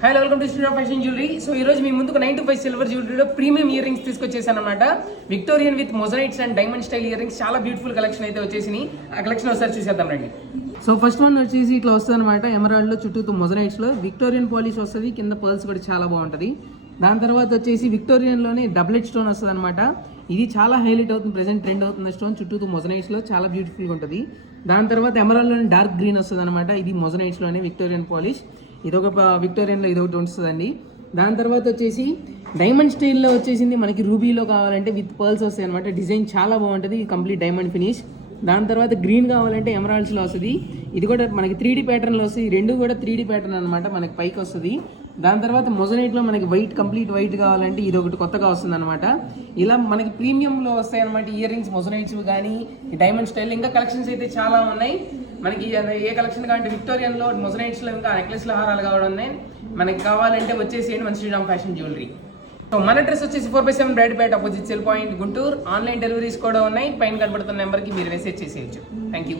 Hello welcome to studio fashion jewellery. So ఈ రోజు మీ ముందుకు 9 to 5 సిల్వర్ జ్యువెలరీలో ప్రీమియం ఇయర్ రింగ్స్ తీసుకొచ్చేసాను అనమాట. Victorian with moissanites and diamond style ear rings చాలా బ్యూటిఫుల్ కలెక్షన్ అయితే వచ్చేసి ఆ కలెక్షన్ ఒకసారి చూసేద్దాం రండి. సో ఫస్ట్ వన్ వచ్చేసి ఇట్లా వస్తుంది అనమాట. ఎమరాల్డ్ లో చుట్టూ మొజనైట్స్ లో విక్టోరియన్ పాలిష్ వస్తుంది, కింద పర్ల్స్ కూడా చాలా బాగుంటుంది. దాని తర్వాత వచ్చేసి విక్టోరియన్ లోనే డబ్లెట్ స్టోన్ వస్తుంది అనమాట. ఇది చాలా హైలైట్ అవుతుంది, ప్రెసెంట్ ట్రెండ్ అవుతుంది స్టోన్ చుట్టూ మొజనైట్స్ లో చాలా బ్యూటిఫుల్ గా ఉంటుంది. దాని తర్వాత ఎమరాల్డ్ లోనే డార్క్ గ్రీన్ వస్తుంది అనమాట. ఇది మొజనైట్స్ లోనే విక్టోరియన్ పాలిష్, ఇదొక విక్టోరియన్లో ఇదొకటి వస్తుందండి. దాని తర్వాత వచ్చేసి డైమండ్ స్టైల్లో వచ్చేసింది మనకి రూబీలో కావాలంటే విత్ పర్ల్స్ వస్తాయి అనమాట. డిజైన్ చాలా బాగుంటుంది, కంప్లీట్ డైమండ్ ఫినిష్. దాని తర్వాత గ్రీన్ కావాలంటే ఎమరాల్డ్స్లో వస్తుంది. ఇది కూడా మనకి 3D ప్యాటర్న్లో వస్తుంది, రెండు కూడా 3D ప్యాటర్న్ అనమాట, మనకి పైకి వస్తుంది. దాని తర్వాత మొజనైట్లో మనకి వైట్, కంప్లీట్ వైట్ కావాలంటే ఇది ఒకటి కొత్తగా వస్తుంది అనమాట. ఇలా మనకి ప్రీమియంలో వస్తాయి అనమాట ఇయర్ రింగ్స్, మొజనైట్స్ కానీ డైమండ్ స్టైల్. ఇంకా కలెక్షన్స్ అయితే చాలా ఉన్నాయి మనకి. ఏ కలెక్షన్ కావాలంటే విక్టోరియన్లో మొజనైట్స్లో ఇంకా నెక్లెస్ల హారాలు కావడం ఉన్నాయి. మనకి కావాలంటే వచ్చేసేయండి మన శ్రీరామ్ ఫ్యాషన్ జ్యువెలరీ. సో మన అడ్రస్ వచ్చేసి 4/7 Brodipet opposite cell point Guntur. Online deliveries కూడా ఉన్నాయి. పైన కనబడుతున్న నెంబర్కి మీరు మెసేజ్ చేసేయచ్చు. Thank you.